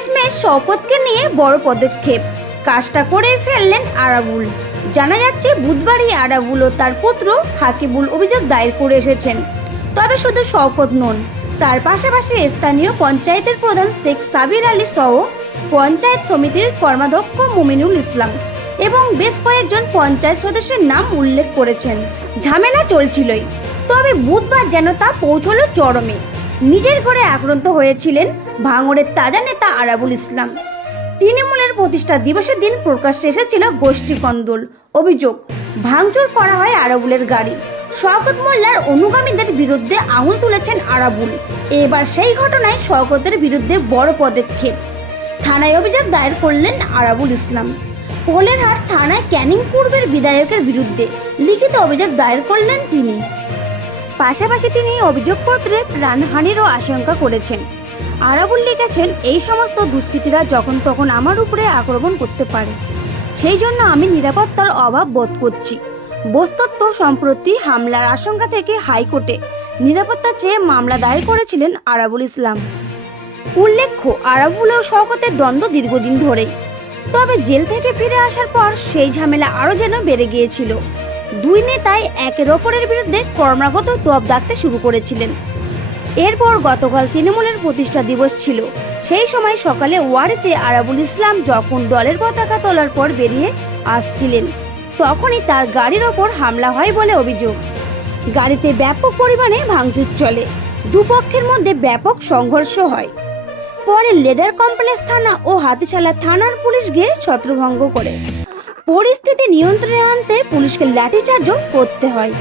শেষমেশ শওকতকে নিয়ে বড় পদক্ষেপ। কাজটা করে ফেললেন আরাবুল। জানা যাচ্ছে, বুধবারই আরাবুল ও তার পুত্র হাকিবুল অভিযোগ দায়ের করে এসেছেন। তবে শুধু শওকত নন, তার পাশাপাশি স্থানীয় পঞ্চায়েতের প্রধান শেখ সাবির আলী সহ পঞ্চায়েত সমিতির কর্মাধ্যক্ষ মুমিনুল ইসলাম এবং বেশ কয়েকজন পঞ্চায়েত সদস্যের নাম উল্লেখ করেছেন। ঝামেলা চলছিলই, তবে বুধবার যেন তা পৌঁছলো চরমে। নিজের ঘরে আক্রান্ত হয়েছিলেন ভাঙড়ের তাজা নেতা আরাবুল ইসলাম। তৃণমূলের প্রতিষ্ঠা দিবসের দিন প্রকাশ্যে এসেছিল গোষ্ঠী কন্দল অভিযোগ, ভাঙচুর করা হয় আরাবুলের গাড়ি। শওকত মোল্লার অনুগামীদের বিরুদ্ধে আঙুল তুলেছেন আরাবুল। এবার সেই ঘটনায় শওকতের বিরুদ্ধে বড় পদক্ষেপ। থানায় অভিযোগ দায়ের করলেন আরাবুল ইসলাম। পোলেরহাট থানায় ক্যানিং পূর্বের বিধায়কের বিরুদ্ধে লিখিত অভিযোগ দায়ের করলেন তিনি। পাশাপাশি তিনি অভিযোগপত্রে প্রাণহানিরও আশঙ্কা করেছেন। আরাবুল লিখেছেন, এই সমস্ত দুষ্কৃতীরা যখন তখন আমার উপরে আক্রমণ করতে পারে। সেই জন্য আমি নিরাপত্তার অভাব বোধ করছি। বস্তুত সম্প্রতি হামলার আশঙ্কা থেকে হাইকোর্টে নিরাপত্তা চেয়ে মামলা দায়ের করেছিলেন আরাবুল ইসলাম। উল্লেখ্য আরাবুল ও শওকতের দ্বন্দ্ব দীর্ঘদিন ধরেই। তবে জেল থেকে ফিরে আসার পর সেই ঝামেলা আরও যেন বেড়ে গিয়েছিল। দুই নেতাই একের অপরের বিরুদ্ধে কর্মাগত তোপ দাগতে শুরু করেছিলেন। এরপর গতকাল তৃণমূলের প্রতিষ্ঠা দিবস ছিল। সেই সময় সকালে ওয়ারিতে আরাবুল ইসলাম যখন দলের পতাকা তোলার পর বেরিয়ে আসছিলেন, তখনই তার গাড়ির ওপর হামলা হয় বলে অভিযোগ। গাড়িতে ব্যাপক পরিমাণে ভাঙচুর চলে। দুপক্ষের মধ্যে ব্যাপক সংঘর্ষ হয়। পরে লেডার কমপ্লেক্স থানা ও হাতিশালা থানার পুলিশ গিয়ে ছত্রভঙ্গ করে। পরিস্থিতি নিয়ন্ত্রণে আনতে পুলিশকে লাঠিচার্জও করতে হয়।